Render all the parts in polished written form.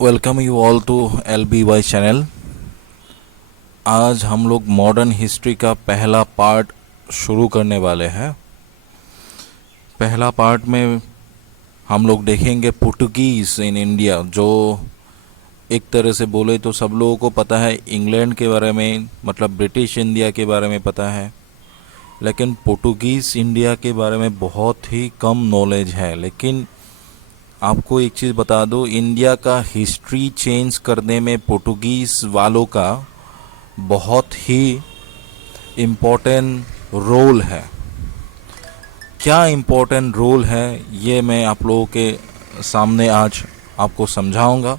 Welcome you all to LBY channel. आज हम लोग मॉडर्न हिस्ट्री का पहला पार्ट शुरू करने वाले हैं। पहला पार्ट में हम लोग देखेंगे पुर्तगीज़ इन इंडिया, जो एक तरह से बोले तो सब लोगों को पता है इंग्लैंड के बारे में, मतलब ब्रिटिश इंडिया के बारे में पता है, लेकिन पुर्तगीज़ इंडिया के बारे में बहुत ही कम नॉलेज है। लेकिन आपको एक चीज़ बता दो, इंडिया का हिस्ट्री चेंज करने में पुर्तगीज़ वालों का बहुत ही इम्पोर्टेंट रोल है। क्या इम्पोर्टेंट रोल है ये मैं आप लोगों के सामने आज आपको समझाऊंगा।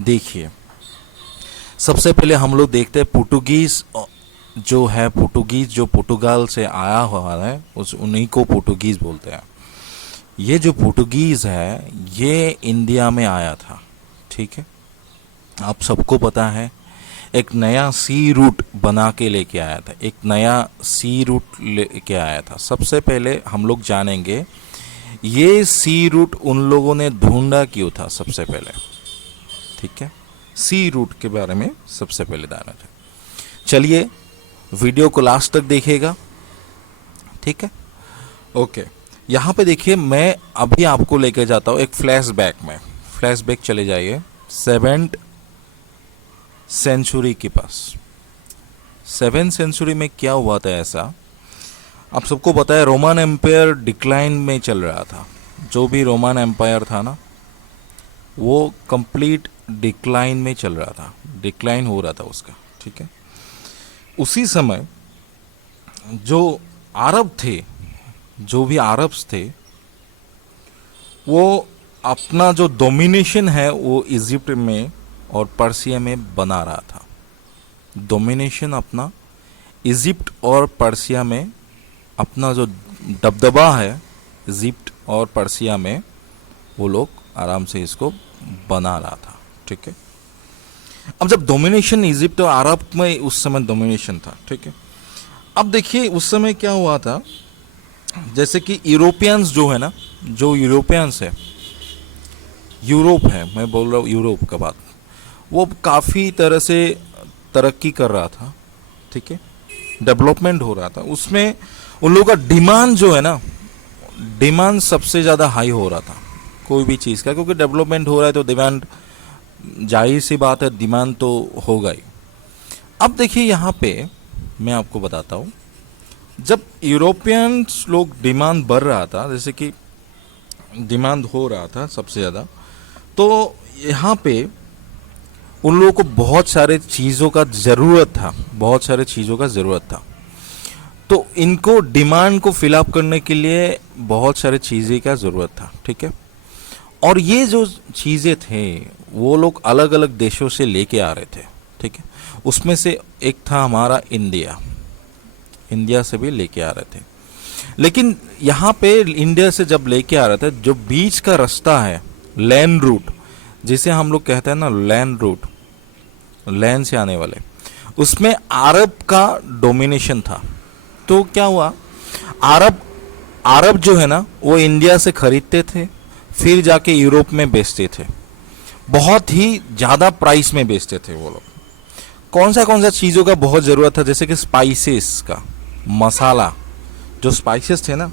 देखिए, सबसे पहले हम लोग देखते हैं पुर्तगीज़ जो है, पुर्तगीज़ जो पुर्तगाल से आया हुआ है उन्हीं को पुर्तगीज़ बोलते हैं। ये जो पुर्तगीज़ है ये इंडिया में आया था, ठीक है। आप सबको पता है एक नया सी रूट बना के लेके आया था, एक नया सी रूट लेके आया था। सबसे पहले हम लोग जानेंगे ये सी रूट उन लोगों ने ढूंढा क्यों था सबसे पहले, ठीक है। सी रूट के बारे में सबसे पहले जाना था। चलिए वीडियो को लास्ट तक देखिएगा, ठीक है। ओके, यहाँ पे देखिए, मैं अभी आपको लेके जाता हूँ एक फ्लैशबैक में। फ्लैशबैक चले जाइए 7th सेंचुरी के पास। 7th सेंचुरी में क्या हुआ था ऐसा, आप सबको पता है रोमन एम्पायर डिक्लाइन में चल रहा था। जो भी रोमन एम्पायर था ना, वो कंप्लीट डिक्लाइन में चल रहा था, डिक्लाइन हो रहा था उसका, ठीक है। उसी समय जो अरब थे, जो भी अरब्स थे, वो अपना जो डोमिनेशन है वो इजिप्ट में और पर्सिया में बना रहा था। डोमिनेशन अपना इजिप्ट और पर्सिया में, अपना जो दबदबा है इजिप्ट और पर्सिया में, वो लोग आराम से इसको बना रहा था, ठीक है। अब जब डोमिनेशन इजिप्ट और अरब में उस समय डोमिनेशन था, ठीक है। अब देखिए उस समय क्या हुआ था, जैसे कि यूरोपियंस जो है ना, जो यूरोपियंस है, यूरोप है, मैं बोल रहा हूँ यूरोप का बात, वो काफ़ी तरह से तरक्की कर रहा था, ठीक है, डेवलपमेंट हो रहा था। उसमें उन लोगों का डिमांड जो है ना, डिमांड सबसे ज़्यादा हाई हो रहा था कोई भी चीज़ का, क्योंकि डेवलपमेंट हो रहा है तो डिमांड, जाहिर सी बात है डिमांड तो होगा ही। अब देखिए यहाँ पे मैं आपको बताता हूँ, जब यूरोपियंस लोग डिमांड बढ़ रहा था, जैसे कि डिमांड हो रहा था सबसे ज़्यादा, तो यहाँ पे उन लोगों को बहुत सारे चीज़ों का ज़रूरत था, बहुत सारे चीज़ों का ज़रूरत था। तो इनको डिमांड को फिलअप करने के लिए बहुत सारे चीज़ें का ज़रूरत था, ठीक है। और ये जो चीज़ें थे वो लोग अलग अलग देशों से लेके आ रहे थे, ठीक है। उसमें से एक था हमारा इंडिया, इंडिया से भी लेके आ रहे थे। लेकिन यहाँ पे इंडिया से जब लेके आ रहे थे, जो बीच का रास्ता है, लैंड रूट जिसे हम लोग कहते हैं ना, लैंड रूट, लैंड से आने वाले, उसमें अरब का डोमिनेशन था। तो क्या हुआ, अरब जो है ना, वो इंडिया से खरीदते थे, फिर जाके यूरोप में बेचते थे, बहुत ही ज़्यादा प्राइस में बेचते थे वो लोग। कौन सा चीज़ों का बहुत ज़रूरत था, जैसे कि स्पाइसेस का, मसाला, जो स्पाइसेस थे ना,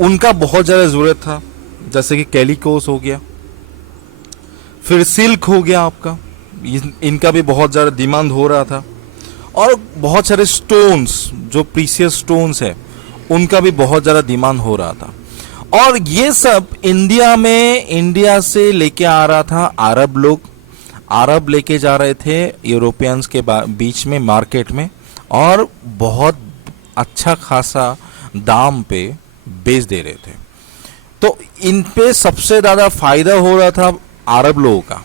उनका बहुत ज़्यादा ज़रूरत था। जैसे कि कैलिकोस हो गया, फिर सिल्क हो गया आपका, इनका भी बहुत ज़्यादा डिमांड हो रहा था। और बहुत सारे स्टोन्स, जो प्रीशियस स्टोन्स है, उनका भी बहुत ज़्यादा डिमांड हो रहा था। और ये सब इंडिया में, इंडिया से लेके आ रहा था अरब लोग, अरब लेके जा रहे थे यूरोपियंस के बीच में, मार्केट में, और बहुत अच्छा खासा दाम पे बेच दे रहे थे। तो इन पे सबसे ज़्यादा फायदा हो रहा था अरब लोगों का,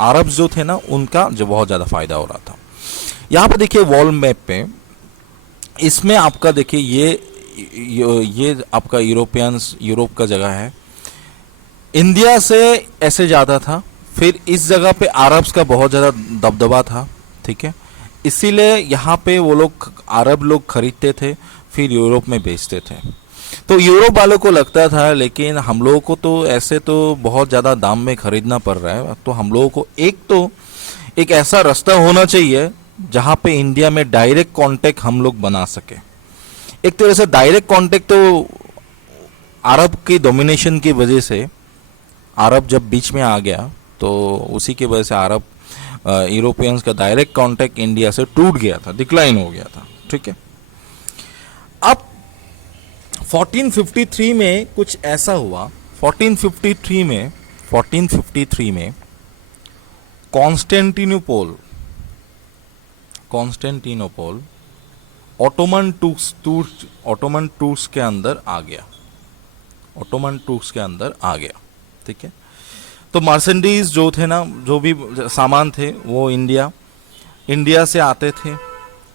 अरब जो थे ना उनका जो बहुत ज़्यादा फायदा हो रहा था। यहाँ पे देखिए वॉल मैप पे, इसमें आपका देखिए ये आपका यूरोप का जगह है। इंडिया से ऐसे ज़्यादा था, फिर इस जगह पे अरब्स का बहुत ज़्यादा दबदबा था, ठीक है। इसीलिए यहाँ पे वो लोग, अरब लोग खरीदते थे, फिर यूरोप में बेचते थे। तो यूरोप वालों को लगता था, लेकिन हम लोगों को तो ऐसे तो बहुत ज़्यादा दाम में खरीदना पड़ रहा है, तो हम लोगों को एक ऐसा रास्ता होना चाहिए जहाँ पे इंडिया में डायरेक्ट कांटेक्ट हम लोग बना सके। एक तरह से डायरेक्ट कांटेक्ट तो अरब की डोमिनेशन की वजह से, अरब जब बीच में आ गया तो उसी की वजह से अरब यूरोपियंस का डायरेक्ट कांटेक्ट इंडिया से टूट गया था, डिक्लाइन हो गया था। ठीक है, अब 1453 में कुछ ऐसा हुआ। 1453 में कॉन्स्टेंटिनोपोल ऑटोमन टूर्स के अंदर आ गया, ठीक है। तो मर्सेंडीज जो थे ना, जो भी सामान थे वो इंडिया से आते थे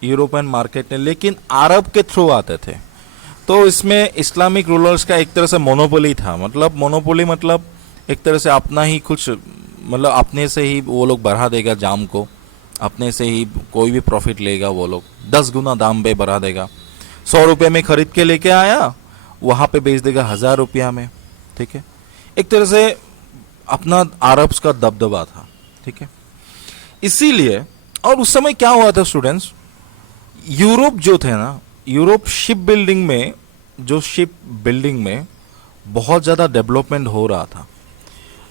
यूरोपियन मार्केट में, लेकिन अरब के थ्रू आते थे। तो इसमें इस्लामिक रूलर्स का एक तरह से मोनोपोली था। मतलब एक तरह से अपना ही कुछ, मतलब अपने से ही वो लोग बढ़ा देगा जाम को, अपने से ही कोई भी प्रॉफिट लेगा वो लोग, 10 गुना दाम पे बढ़ा देगा। 100 रुपये में खरीद के लेके आया, वहां पे बेच देगा 1000 रुपया में। ठीक है, एक तरह से अपना अरब्स का दबदबा था। ठीक है, इसीलिए, और उस समय क्या हुआ था स्टूडेंट्स, यूरोप जो थे ना, यूरोप शिप बिल्डिंग में बहुत ज़्यादा डेवलपमेंट हो रहा था।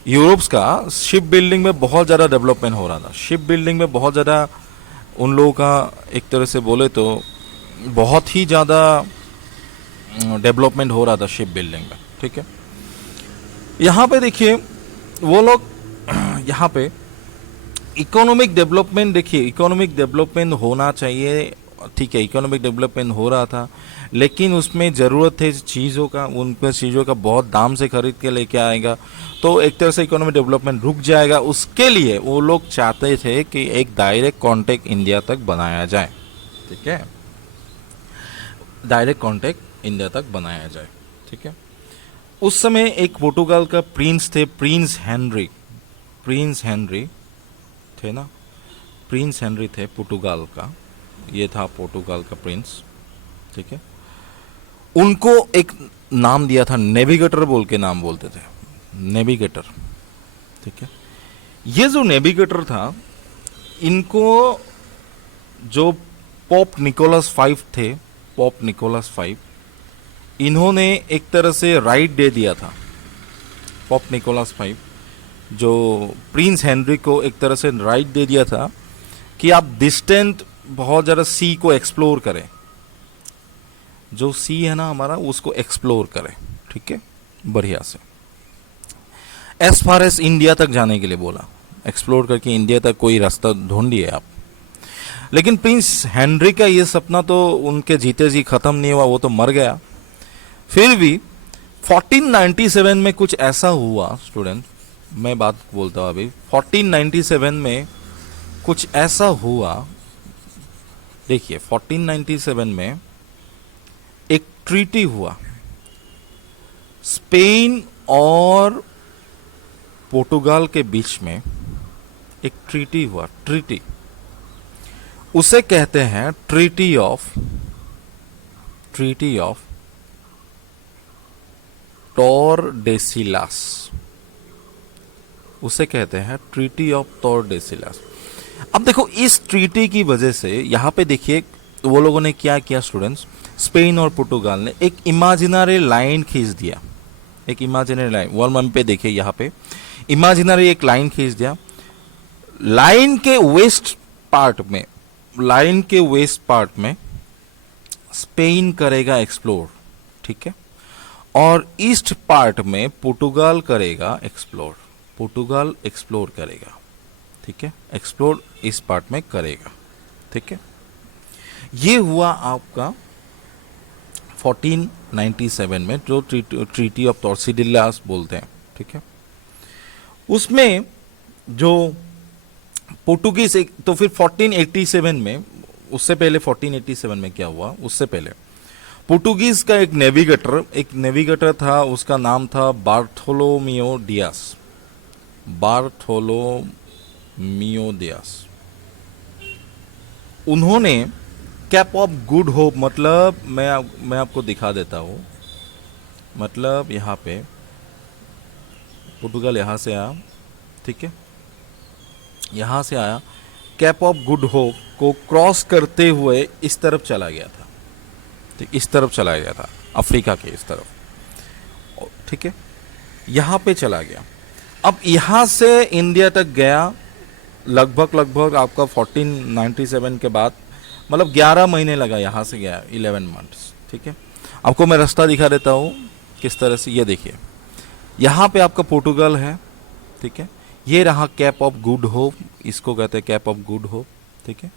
यूरोप्स का शिप बिल्डिंग में बहुत ज़्यादा डेवलपमेंट हो रहा था। शिप बिल्डिंग में बहुत ज़्यादा उन लोगों का, एक तरह से बोले तो बहुत ही ज़्यादा डेवलपमेंट हो रहा था शिप बिल्डिंग में। ठीक है, यहाँ पे देखिए वो लोग, यहाँ पे इकोनॉमिक डेवलपमेंट, देखिए इकोनॉमिक डेवलपमेंट होना चाहिए। ठीक है, इकोनॉमिक डेवलपमेंट हो रहा था, लेकिन उसमें ज़रूरत थे चीज़ों का, उन पर चीज़ों का बहुत दाम से खरीद के लेके आएगा तो एक तरह से इकोनॉमिक डेवलपमेंट रुक जाएगा। उसके लिए वो लोग चाहते थे कि एक डायरेक्ट कांटेक्ट इंडिया तक बनाया जाए। ठीक है, डायरेक्ट कांटेक्ट इंडिया तक बनाया जाए। ठीक है, उस समय एक पोर्टुगाल का प्रिंस थे, प्रिंस हेनरी थे ना, प्रिंस हेनरी थे पोर्टुगाल का, ये था पोर्टुगाल का प्रिंस। ठीक है, उनको एक नाम दिया था, नेविगेटर बोल के नाम बोलते थे, नेविगेटर। ठीक है, ये जो नेविगेटर था, इनको जो पोप निकोलस V, इन्होंने एक तरह से राइट दे दिया था। पोप निकोलस V जो प्रिंस हेनरी को एक तरह से राइट दे दिया था कि आप डिस्टेंट बहुत ज़्यादा सी को एक्सप्लोर करें, जो सी है ना हमारा, उसको एक्सप्लोर करें। ठीक है, बढ़िया से एज फार एज इंडिया तक जाने के लिए बोला, एक्सप्लोर करके इंडिया तक कोई रास्ता ढूंढिए आप। लेकिन प्रिंस हेनरी का ये सपना तो उनके जीते जी खत्म नहीं हुआ, वो तो मर गया। फिर भी 1497 में कुछ ऐसा हुआ स्टूडेंट, मैं बात बोलता हूँ अभी, 1497 में कुछ ऐसा हुआ। देखिए 1497 में एक ट्रीटी हुआ, स्पेन और पोर्टुगाल के बीच में एक ट्रीटी हुआ। ट्रीटी उसे कहते हैं ट्रीटी ऑफ टॉरडेसिलास, उसे कहते हैं ट्रीटी ऑफ टॉरडेसिलास। अब देखो इस ट्रीटी की वजह से यहाँ पे देखिए वो लोगों ने क्या किया स्टूडेंट्स, स्पेन और पुर्तगाल ने एक इमेजिनरी लाइन खींच दिया। एक इमेजिनरी लाइन, वर्ल्ड मैप पे देखिए, यहाँ पे इमेजिनरी एक लाइन खींच दिया। लाइन के वेस्ट पार्ट में स्पेन करेगा एक्सप्लोर, ठीक है, और ईस्ट पार्ट में पुर्तगाल करेगा एक्सप्लोर। पुर्तगाल एक्सप्लोर करेगा, ठीक है, एक्सप्लोर इस पार्ट में करेगा, ठीक है। ये हुआ आपका 1497 में, जो ट्रीटी ऑफ टॉर्सिडिलास बोलते हैं, ठीक है। उसमें जो पोर्टुगीज तो फिर 1487 में, उससे पहले 1487 में क्या हुआ, उससे पहले पोर्टुगीज का एक नेविगेटर था, उसका नाम था बार्थोलोमियो डियास। उन्होंने कैप ऑफ गुड होप, मतलब मैं आपको दिखा देता हूँ, मतलब यहाँ पे पोर्टुगल यहाँ से आया, ठीक है, यहाँ से आया, कैप ऑफ गुड होप को क्रॉस करते हुए इस तरफ चला गया था, ठीक, इस तरफ चला गया था, अफ्रीका के इस तरफ, ठीक है, यहाँ पे चला गया। अब यहाँ से इंडिया तक गया लगभग आपका 1497 के बाद, मतलब 11 महीने लगा, यहाँ से गया 11 मंथ्स, ठीक है। आपको मैं रास्ता दिखा देता हूँ किस तरह से। ये देखिए, यहाँ पे आपका पोर्टुगल है, ठीक है, ये रहा कैप ऑफ गुड होप, इसको कहते हैं कैप ऑफ गुड होप, ठीक है।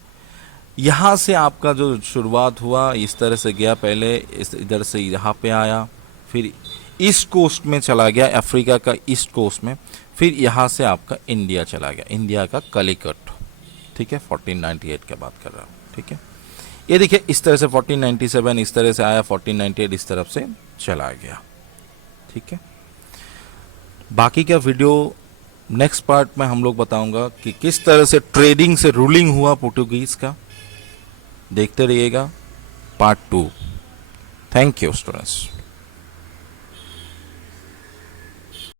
यहाँ से आपका जो शुरुआत हुआ इस तरह से गया, पहले इस इधर से यहाँ पे आया, फिर ईस्ट कोस्ट में चला गया, अफ्रीका का ईस्ट कोस्ट में, फिर यहाँ से आपका इंडिया चला गया, इंडिया का कलिकट, ठीक है, 1498 के बात कर रहा हूँ, ठीक है। ये देखिए इस तरह से 1497 इस तरह से आया, 1498 इस तरफ से चला गया, ठीक है। बाकी का वीडियो नेक्स्ट पार्ट में हम लोग बताऊंगा कि किस तरह से ट्रेडिंग से रूलिंग हुआ पोर्टुगीज का। देखते रहिएगा पार्ट 2। Thank you students.